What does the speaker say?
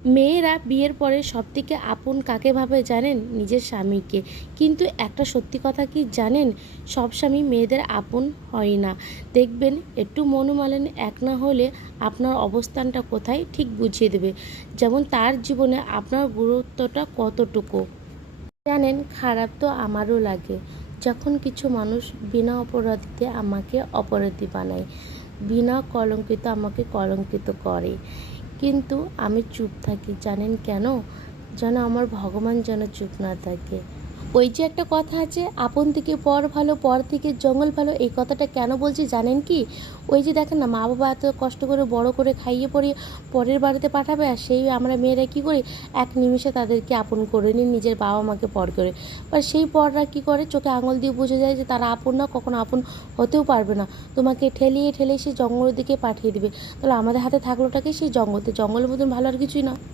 মেয়েরা বিয়ের পরে সবথেকে আপন কাকে ভাবে জানেন? নিজের স্বামীকে। কিন্তু একটা সত্যি কথা কি জানেন? সব স্বামী মেয়েদের আপন হয় না। দেখবেন একটু মনোমালিন্য এক না হলে আপনার অবস্থানটা কোথায় ঠিক বুঝিয়ে দেবে। যেমন তার জীবনে আপনার গুরুত্বটা কতটুকু। জানেন, খারাপ তো আমারও লাগে যখন কিছু মানুষ বিনা অপরাধীতে আমাকে অপরাধী বানায়, বিনা কলঙ্কিত আমাকে কলঙ্কিত করে। কিন্তু আমি চুপ থাকি, জানেন কেন? যেন আমার ভগবান যেন চুপ না থাকে। ওই যে একটা কথা আছে, আপন থেকে পর ভালো, পর থেকে জঙ্গল ভালো। এই কথাটা কেন বলছি জানেন কি? ওই যে দেখেন না, মা বাবা এত কষ্ট করে বড় করে খাইয়ে পরিয়ে পরের বাড়িতে পাঠাবে, আর সেই আমরা মেয়েরা কী করি? এক নিমিষে তাদেরকে আপন করে নিই, নিজের বাবা মাকে পর করে। আর সেই পররা কী করে? চোখে আঙুল দিয়ে বুঝে যায় যে তারা আপন না, কখনো আপন হতেও পারবে না। তোমাকে ঠেলিয়ে ঠেলে সেই জঙ্গলের দিকে পাঠিয়ে দিবে। তাহলে আমাদের হাতে থাকলোটাকে সেই জঙ্গল, তো জঙ্গলের মতন ভালো আর কিছুই না।